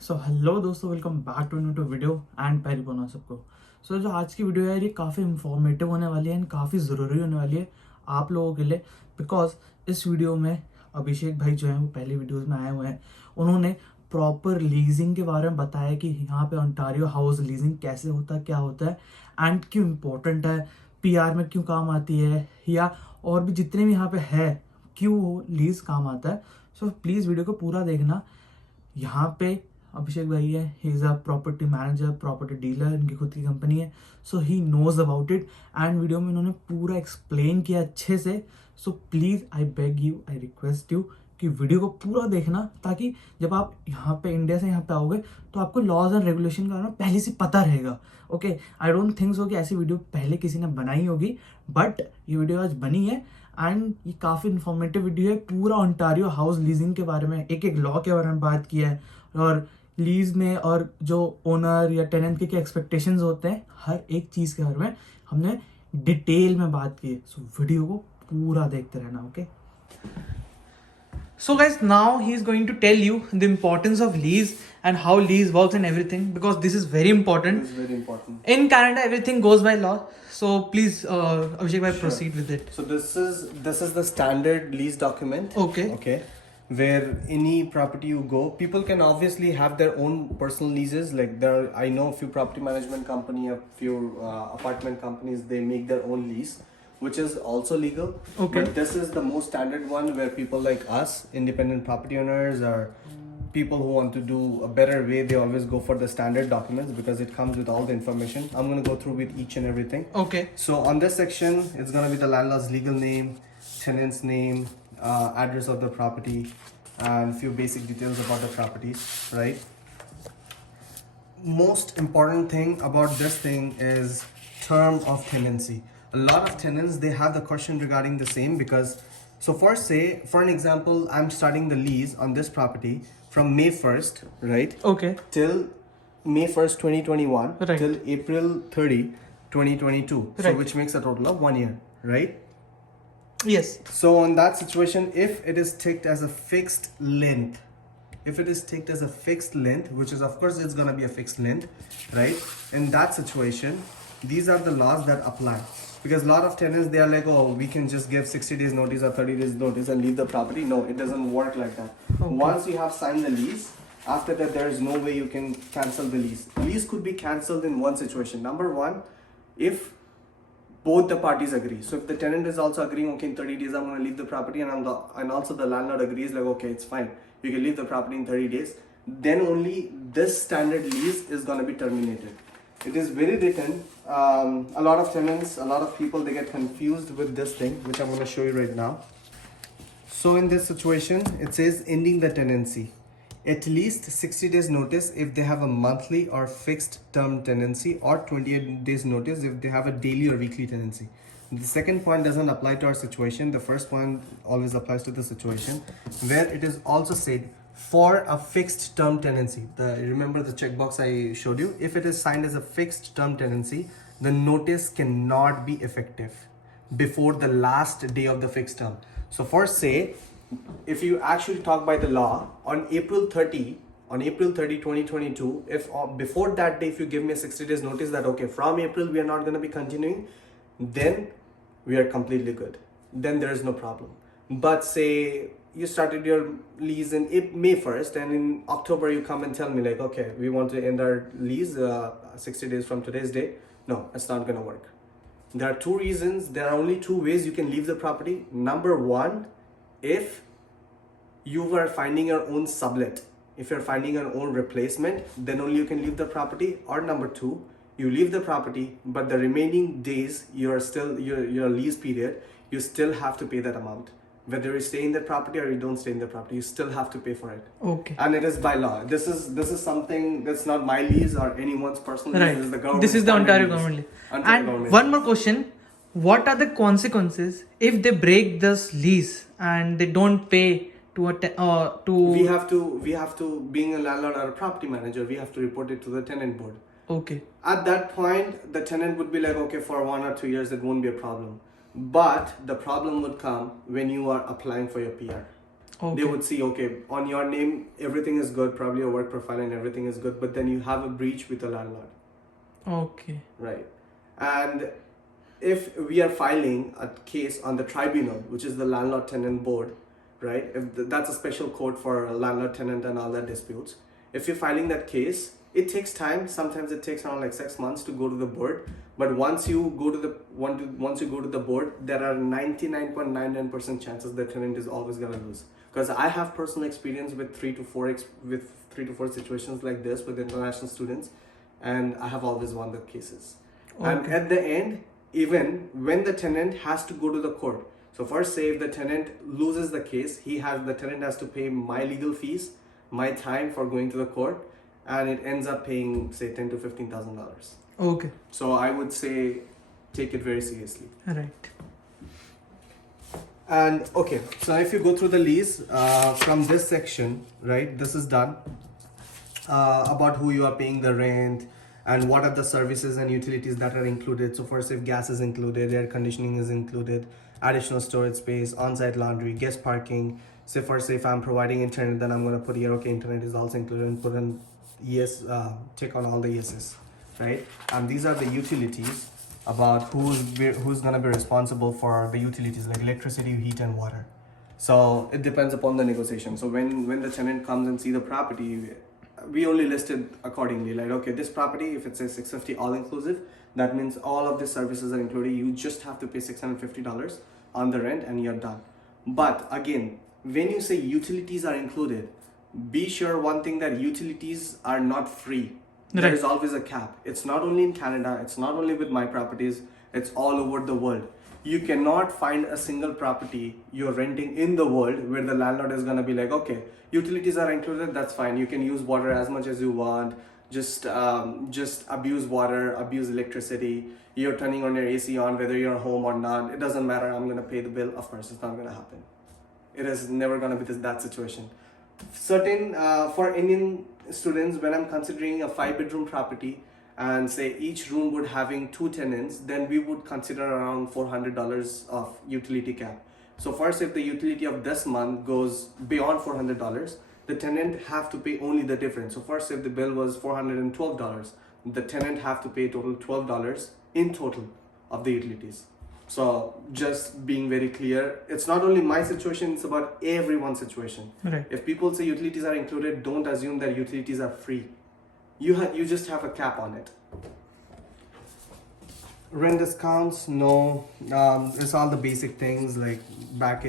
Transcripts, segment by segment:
सो hello दोस्तों, welcome back to new to video and parrypona सबको। जो आज की वीडियो है ये काफ़ी इंफॉर्मेटिव होने वाली है एंड काफ़ी ज़रूरी होने वाली है आप लोगों के लिए। बिकॉज इस वीडियो में अभिषेक भाई जो हैं वो पहले वीडियोस में आए हुए हैं। उन्होंने प्रॉपर लीजिंग के बारे में बताया कि यहाँ पे ओंटारियो हाउस लीजिंग कैसे होता है, क्या होता है एंड क्यों इम्पोर्टेंट है, पीआर में क्यों काम आती है, या और भी जितने भी यहाँ पे है क्यों लीज काम आता है। सो प्लीज़ वीडियो को पूरा देखना। यहाँ पे अभिषेक भाई है, he is a property manager, property dealer, इनकी खुद की कंपनी है। So he knows about it and video में इन्होंने पूरा एक्सप्लेन किया अच्छे से। So please I beg you, I request you कि वीडियो को पूरा देखना, ताकि जब आप यहाँ पे इंडिया से यहाँ पे आओगे तो आपको लॉज एंड रेगुलेशन का ना पहले से पता रहेगा। Okay, I don't think so कि ऐसी वीडियो पहले किसी ने बनाई होगी, बट ये वीडियो आज बनी है एंड ये काफ़ी इन्फॉर्मेटिव वीडियो है। पूरा ओंटारियो हाउस लीजिंग के बारे में, एक एक लॉ के बारे में बात किया है, और लीज में और जो ओनर या टेनेंट के क्या एक्सपेक्टेशंस होते हैं, हर एक चीज़ के बारे में हमने डिटेल में बात की है। सो वीडियो को पूरा देखते रहना। Okay, so guys, now he is going to tell you the importance of lease and how lease works and everything, because this is very important. It's very important. In Canada everything goes by law, so please Abhishek bhai, Sure. proceed with it. So this is the standard lease document. Okay. Okay. Where any property you go, people can obviously have their own personal leases. Like I know a few property management company, a few apartment companies, they make their own lease, which is also legal. Okay. But this is the most standard one where people like us, independent property owners, or people who want to do a better way, they always go for the standard documents because it comes with all the information. I'm going to go through with each and everything. Okay. So on this section, it's going to be the landlord's legal name, tenant's name, address of the property, and few basic details about the properties, right? Most important thing about this thing is term of tenancy. A lot of tenants, they have the question regarding the same, because so first, say for an example, I'm starting the lease on this property from May 1st, right? Okay. Till May 1st 2021, Right. till April 30 2022. So Right. which makes a total of 1 year, right? Yes. So in that situation, if it is ticked as a fixed length, if it is ticked as a fixed length, which is of course it's gonna be a fixed length, right? In that situation, these are the laws that apply. Because a lot of tenants, they are like, oh, we can just give 60 days notice or 30 days notice and leave the property. No, it doesn't work like that. Okay. Once you have signed the lease, after that there is no way you can cancel the lease. Lease could be cancelled in one situation. Number one, if both the parties agree. So if the tenant is also agreeing, okay, in 30 days I'm going to leave the property, and also the landlord agrees, like, okay, it's fine, you can leave the property in 30 days, then only this standard lease is going to be terminated. It is very written. A lot of tenants, a lot of people, they get confused with this thing, which I'm going to show you right now. So in this situation, it says ending the tenancy. At least 60 days notice if they have a monthly or fixed term tenancy, or 28 days notice if they have a daily or weekly tenancy. The second point doesn't apply to our situation. The first point always applies to the situation where it is also said for a fixed term tenancy. Remember the checkbox I showed you? If it is signed as a fixed term tenancy, the notice cannot be effective before the last day of the fixed term. So first, say if you actually talk by the law, on April 30 2022, if before that day, if you give me a 60 days notice that okay, from April we are not going to be continuing, then we are completely good, then there is no problem. But say you started your lease in May 1st, and in October you come and tell me like, okay, we want to end our lease 60 days from today's date. No, it's not going to work. There are two reasons. There are only two ways you can leave the property. Number one, if you were finding your own sublet, if you're finding your own replacement, then only you can leave the property. Or number two, you leave the property, but the remaining days, you're still your lease period, you still have to pay that amount. Whether you stay in the property or you don't stay in the property, you still have to pay for it. Okay. And it is by law. This is something that's not my lease or anyone's personal Right. lease. This is the government. This is the Ontario government lease. Ontario And government one lease. more question: what are the consequences if they break this lease and they don't pay to We have to, being a landlord or a property manager, we have to report it to the tenant board. Okay. At that point, the tenant would be like, okay, for 1 or 2 years, it won't be a problem. But the problem would come when you are applying for your PR. Okay. They would see, okay, on your name everything is good, probably your work profile and everything is good, but then you have a breach with the landlord. Okay. Right. And if we are filing a case on the tribunal, which is the landlord tenant board, right? If that's a special court for landlord tenant and all that disputes. If you're filing that case, it takes time. Sometimes it takes around like 6 months to go to the board. But once you go to the board, there are 99.99% chances the tenant is always gonna lose. Because I have personal experience with three to four situations like this with international students, and I have always won the cases. And Okay. at the end, even when the tenant has to go to the court, so first say if the tenant loses the case, the tenant has to pay my legal fees, my time for going to the court, and it ends up paying say $10,000 to $15,000. Okay. So I would say take it very seriously. Right. And okay, so if you go through the lease from this section, right, this is done about who you are paying the rent and what are the services and utilities that are included. So first, if gas is included, air conditioning is included, additional storage space, on-site laundry, guest parking. Say first, if I'm providing internet, then I'm going to put here, okay, internet is also included, and put in yes, check on all the yeses, right? And these are the utilities about who's going to be responsible for the utilities like electricity, heat, and water. So it depends upon the negotiation. So when the tenant comes and see the property, we only listed accordingly, like, okay, this property, if it says 650 all inclusive, that means all of the services are included. You just have to pay $650 on the rent and you're done. But again, when you say utilities are included, be sure one thing, that utilities are not free. There Right. is always a cap. It's not only in Canada, it's not only with my properties, it's all over the world. You cannot find a single property you're renting in the world where the landlord is gonna be like, okay, utilities are included, that's fine. You can use water as much as you want. Just abuse water, abuse electricity. You're turning on your AC on whether you're home or not. It doesn't matter. I'm gonna pay the bill. Of course, it's not gonna happen. It is never gonna be that situation. Certain for Indian students, when I'm considering a 5-bedroom property, and say each room would having 2 tenants, then we would consider around $400 of utility cap. So first, if the utility of this month goes beyond $400, the tenant have to pay only the difference. So first, if the bill was $412, the tenant have to pay total $12 in total of the utilities. So just being very clear, it's not only my situation, it's about everyone's situation. Right. If people say utilities are included, don't assume that utilities are free. You just have a cap on it. Rent discounts, no. It's all the basic things like back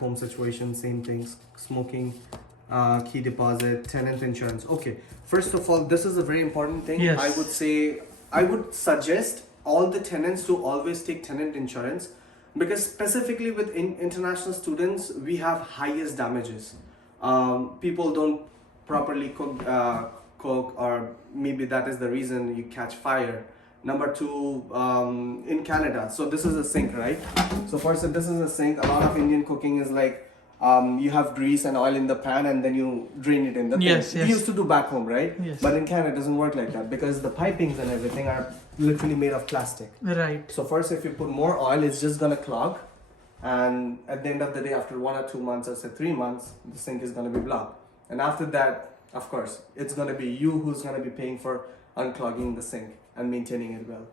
home situation, same things. Smoking, key deposit, tenant insurance. Okay, first of all, this is a very important thing. Yes. I would suggest all the tenants to always take tenant insurance, because specifically with international students, we have highest damages. People don't properly cook, or maybe that is the reason you catch fire. Number 2, in Canada, so this is a sink, right? So first, if this is a sink, a lot of Indian cooking is like, you have grease and oil in the pan and then you drain it in the Yes, thing. yes. We used to do back home, right? Yes. But in Canada, it doesn't work like that, because the pipings and everything are literally made of plastic. Right. So first, if you put more oil, it's just gonna clog, and at the end of the day, after 1 or 2 months, or say 3 months, the sink is gonna be blocked. And after that, of course, it's gonna be you who's gonna be paying for unclogging the sink and maintaining it well.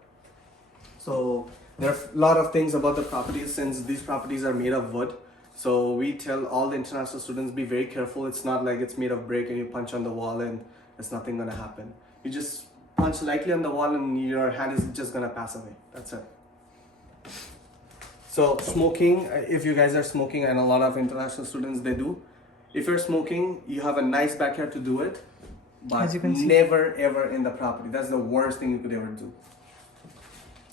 So there are a lot of things about the properties, since these properties are made of wood. So we tell all the international students, be very careful. It's not like it's made of brick and you punch on the wall and there's nothing gonna happen. You just punch lightly on the wall and your hand is just gonna pass away. That's it. So smoking, if you guys are smoking, and a lot of international students, they do. If you're smoking, you have a nice backyard to do it, but As you can see. never ever in the property. That's the worst thing you could ever do.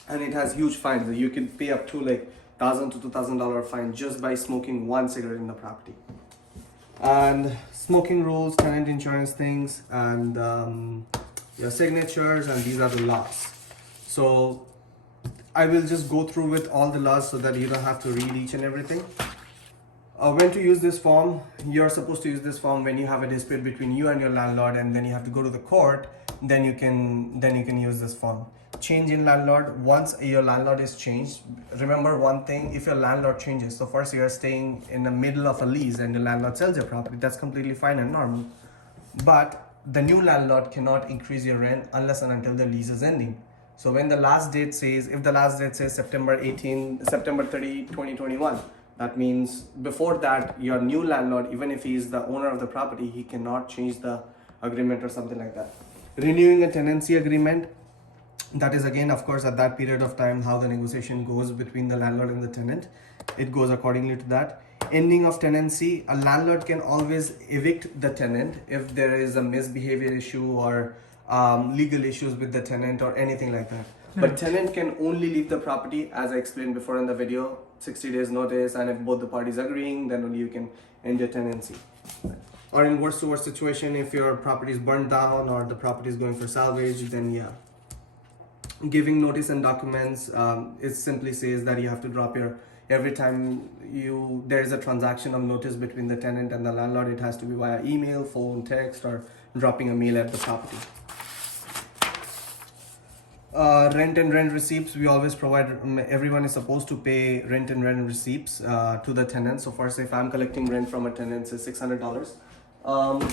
And it has huge fines. You can pay up to like $1,000 to $2,000 fine just by smoking 1 cigarette in the property. And smoking rules, tenant insurance things, and your signatures, and these are the laws. So I will just go through with all the laws so that you don't have to read each and everything. When to use this form, you're supposed to use this form when you have a dispute between you and your landlord, and then you have to go to the court. Then you can use this form. change in landlord. Once your landlord is changed, remember one thing: if your landlord changes, so first you are staying in the middle of a lease and the landlord sells your property, that's completely fine and normal. But the new landlord cannot increase your rent unless and until the lease is ending. So when the last date says, if the last date says September 30, 2021, that means before that, your new landlord, even if he is the owner of the property, he cannot change the agreement or something like that. Renewing a tenancy agreement, that is again, of course, at that period of time, how the negotiation goes between the landlord and the tenant. It goes accordingly to that. Ending of tenancy, a landlord can always evict the tenant if there is a misbehavior issue or legal issues with the tenant or anything like that. But tenant can only leave the property, as I explained before in the video, 60 days notice, and if both the parties agreeing, then only you can end your tenancy. Or in worst to worst situation, if your property is burned down or the property is going for salvage, then yeah. Giving notice and documents, it simply says that you have to drop your, every time there is a transaction of notice between the tenant and the landlord, it has to be via email, phone, text, or dropping a mail at the property. Rent and rent receipts, we always provide, everyone is supposed to pay rent and rent receipts to the tenant. So first, if I'm collecting rent from a tenant, say $600,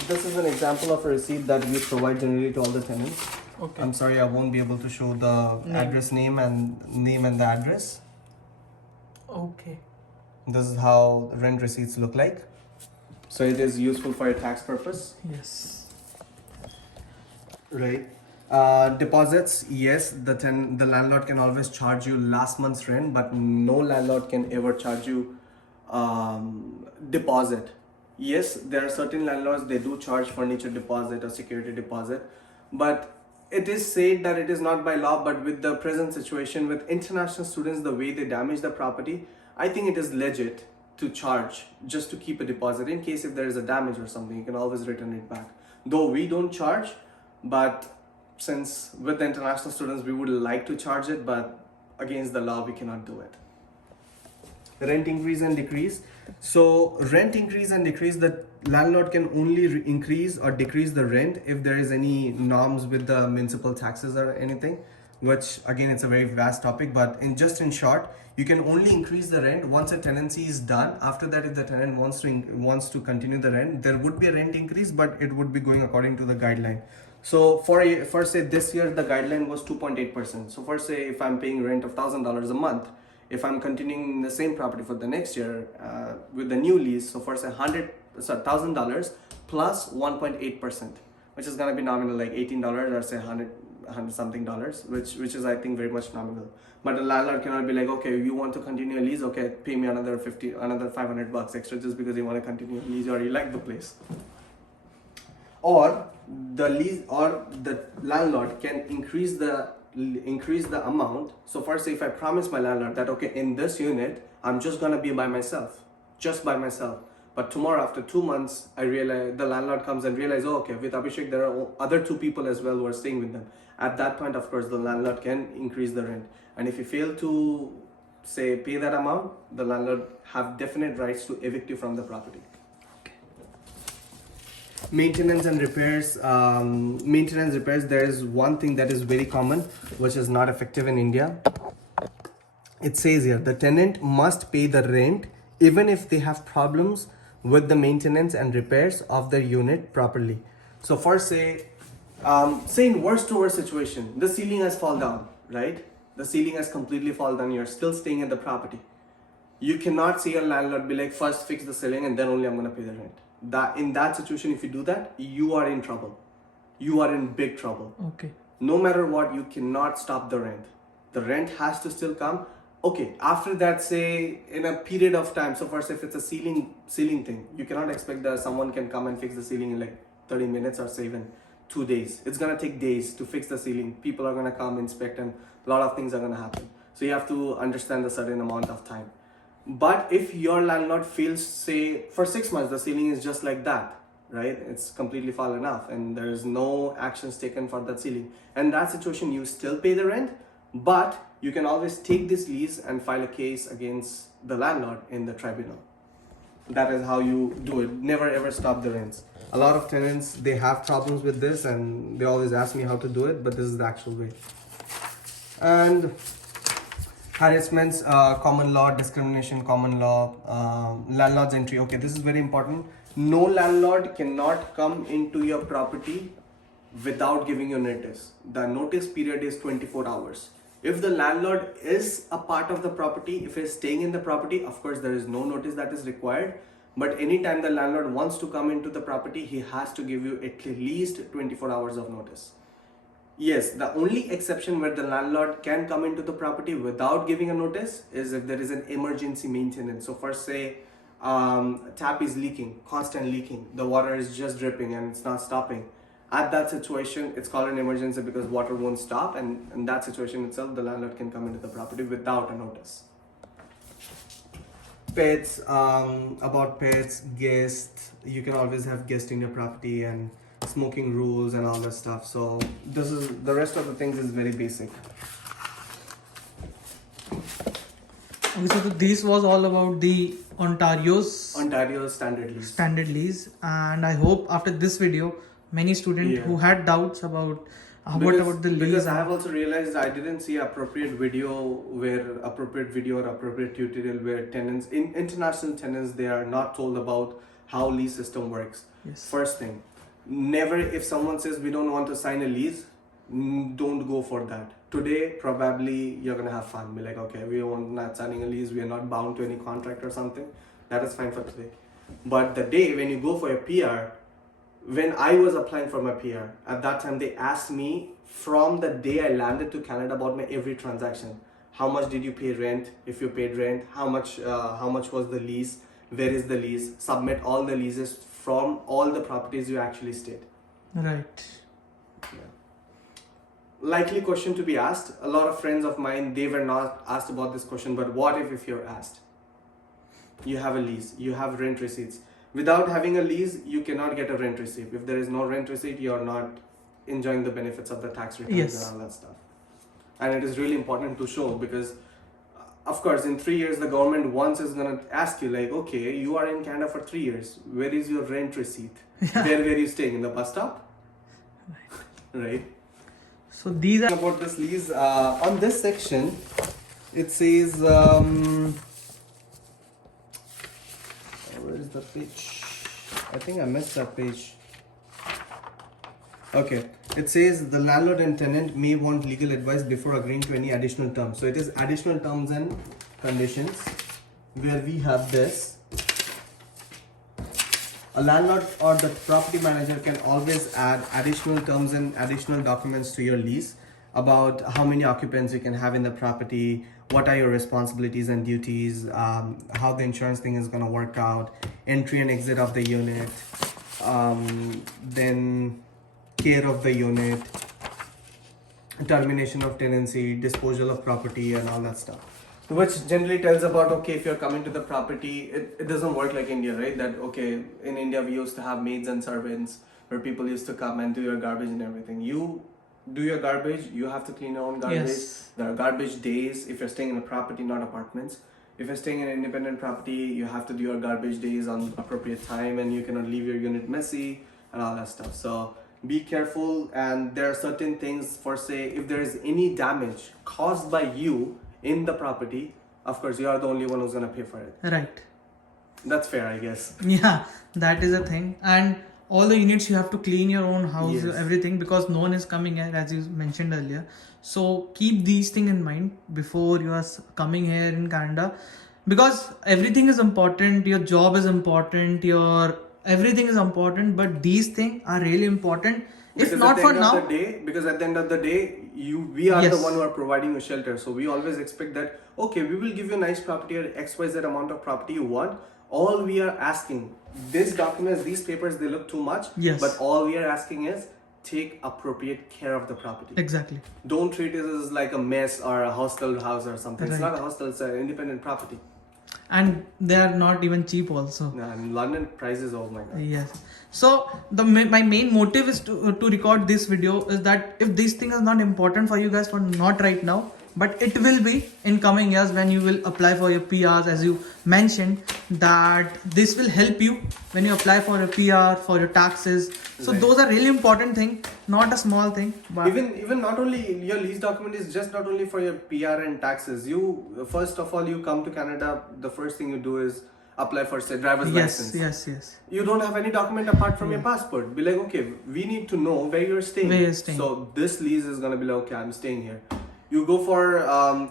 this is an example of a receipt that we provide generally to all the tenants. Okay. I'm sorry, I won't be able to show the address name and the address. Okay. This is how rent receipts look like. So it is useful for a tax purpose. Yes. Right. Deposits, yes, the landlord can always charge you last month's rent, but no landlord can ever charge you deposit. Yes, there are certain landlords, they do charge furniture deposit or security deposit, but it is said that it is not by law. But with the present situation with international students, the way they damage the property, I think it is legit to charge just to keep a deposit in case if there is a damage or something, you can always return it back. Though we don't charge, but since with the international students, we would like to charge it, but against the law, we cannot do it. Rent increase and decrease. So rent increase and decrease, the landlord can only increase or decrease the rent if there is any norms with the municipal taxes or anything, which again, it's a very vast topic, but in short, you can only increase the rent once a tenancy is done. After that, if the tenant wants to continue the rent, there would be a rent increase, but it would be going according to the guideline. So for say this year, the guideline was 2.8%. So for say if I'm paying rent of $1,000 a month, if I'm continuing the same property for the next year with the new lease, so for say $1,000 plus 1.8%, which is gonna be nominal like $18 or say 100 something dollars, which is I think very much nominal. But the landlord cannot be like, okay, you want to continue a lease, okay, pay me another $500 extra just because you want to continue a lease or you like the place. Or the lease or the landlord can increase the amount. So first, if I promise my landlord that okay, in this unit I'm just gonna be by myself, but tomorrow after 2 months I realize, the landlord comes and realize, oh, okay, with Abhishek there are other 2 people as well who are staying with them. At that point, of course, the landlord can increase the rent, and if you fail to say pay that amount, the landlord have definite rights to evict you from the property. Maintenance and repairs. There is one thing that is very common, which is not effective in India. It says here, the tenant must pay the rent even if they have problems with the maintenance and repairs of the unit properly. So for say in worst to worst situation, the ceiling has fallen down, right? The ceiling has completely fallen down. You're still staying at the property. You cannot see your landlord be like, first fix the ceiling and then only I'm gonna pay the rent. In that situation, if you do that, you are in trouble. You are in big trouble. Okay. No matter what, you cannot stop the rent. The rent has to still come. Okay, after that, say in a period of time, so first if it's a ceiling thing, you cannot expect that someone can come and fix the ceiling in like 30 minutes or say even 2 days. It's gonna take days to fix the ceiling. People are gonna come, inspect, and a lot of things are gonna happen. So you have to understand a certain amount of time. But if your landlord feels, say for 6 months, the ceiling is just like that, right? It's completely fallen off and there is no actions taken for that ceiling. And in that situation, you still pay the rent, but you can always take this lease and file a case against the landlord in the tribunal. That is how you do it. Never ever stop the rents. A lot of tenants, they have problems with this and they always ask me how to do it, but this is the actual way. And harassments, common law, discrimination, common law, landlord's entry. Okay, this is very important. No landlord cannot come into your property without giving you notice. The notice period is 24 hours. If the landlord is a part of the property, if he's staying in the property, of course there is no notice that is required. But anytime the landlord wants to come into the property, he has to give you at least 24 hours of notice. Yes, the only exception where the landlord can come into the property without giving a notice is if there is an emergency maintenance. So first say tap is leaking, constant leaking, the water is just dripping and it's not stopping. At that situation, it's called an emergency because water won't stop, and in that situation itself, the landlord can come into the property without a notice. Pets, about pets, guests, you can always have guests in your property, and smoking rules and all that stuff. So this is the rest of the things is very basic. Okay, so this was all about the Ontario's standard lease. And I hope after this video many students who had doubts about what about the lease. Because I have also realized I didn't see appropriate video or appropriate tutorial where tenants, in international tenants, they are not told about how lease system works. Yes. First thing, never, if someone says we don't want to sign a lease, don't go for that. Today probably you're gonna have fun, be like, okay, we are not signing a lease, we are not bound to any contract or something. That is fine for today. But the day when you go for a PR, when I was applying for my PR, at that time they asked me from the day I landed to Canada about my every transaction. How much did you pay rent? If you paid rent, how much was the lease? Where is the lease? Submit all the leases from all the properties you actually stayed. Right. Yeah. Likely question to be asked. A lot of friends of mine, they were not asked about this question, but what if you're asked? You have a lease, you have rent receipts. Without having a lease, you cannot get a rent receipt. If there is no rent receipt, you're not enjoying the benefits of the tax returns and all that stuff. And it is really important to show because, of course, in 3 years, the government once is going to ask you like, okay, you are in Canada for 3 years. Where is your rent receipt? Where are you staying? In the bus stop? Right. So these are about this lease. On this section, it says, where is the page? I think I missed that page. Okay, it says the landlord and tenant may want legal advice before agreeing to any additional terms. So it is additional terms and conditions where we have this. A landlord or the property manager can always add additional terms and additional documents to your lease about how many occupants you can have in the property, what are your responsibilities and duties, how the insurance thing is going to work out, entry and exit of the unit, then care of the unit, termination of tenancy, disposal of property and all that stuff. Which generally tells about, okay, if you're coming to the property, it doesn't work like India, right? That, okay, in India we used to have maids and servants where people used to come and do your garbage and everything. You do your garbage, you have to clean your own garbage. Yes. There are garbage days if you're staying in a property, not apartments. If you're staying in an independent property, you have to do your garbage days on appropriate time and you cannot leave your unit messy and all that stuff. So be careful, and there are certain things, for say, if there is any damage caused by you in the property, of course you are the only one who's gonna pay for it. right. That's fair, I guess. Yeah, that is a thing. And all the units you have to clean your own house, Yes. everything, because no one is coming here, as you mentioned earlier. So keep these things in mind before you are coming here in Canada, because everything is important. Your job is important, your everything is important, but these things are really important. If not for now, Because at the end of the day, we are the Yes. one who are providing you shelter. So we always expect that, okay, we will give you a nice property or XYZ amount of property you want. All we are asking, these documents, these papers, they look too much. Yes. But all we are asking is take appropriate care of the property. exactly. Don't treat it as like a mess or a hostel house or something. It's Right. not a hostel, it's an independent property. And they are not even cheap also. Yeah, in London prices, oh my god. Yes. So my main motive is to record this video is that if these things are not important for you guys for not right now, but it will be in coming years when you will apply for your PRs, as you mentioned that this will help you when you apply for a PR, for your taxes. So Right. those are really important thing, not a small thing. But Even not only your lease document is just not only for your PR and taxes. You first of all, you come to Canada, the first thing you do is apply for say driver's license. yes. You don't have any document apart from your passport. Be like, okay, we need to know where you're staying. Where you're staying. So this lease is gonna be like, okay, I'm staying here. You go for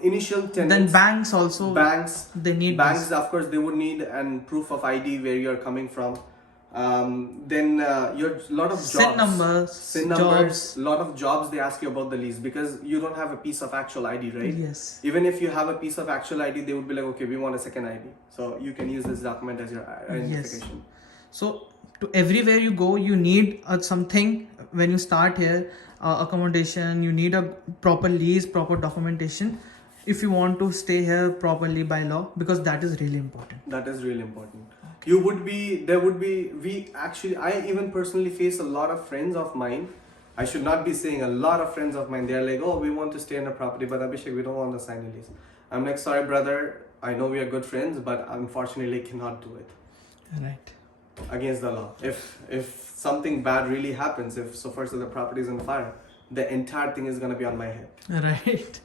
initial tenants. Then banks also. Banks. They need banks. this. Of course, they would need and proof of ID where you're coming from. Then your lot of jobs. SIN numbers, A lot of jobs they ask you about the lease because you don't have a piece of actual ID, right? Yes. Even if you have a piece of actual ID, they would be like, okay, we want a second ID, so you can use this document as your identification. So to everywhere you go, you need something when you start here, accommodation. You need a proper lease, proper documentation, if you want to stay here properly by law, because that is really important. That is really important. You would be, there would be, I even personally face a lot of friends of mine. I should not be saying a lot of friends of mine. They're like, oh, we want to stay in a property, but Abhishek, we don't want to sign a lease. I'm like, sorry, brother. I know we are good friends, but unfortunately cannot do it. Right. Against the law. If something bad really happens, if so first the property is on fire, the entire thing is gonna be on my head. Right.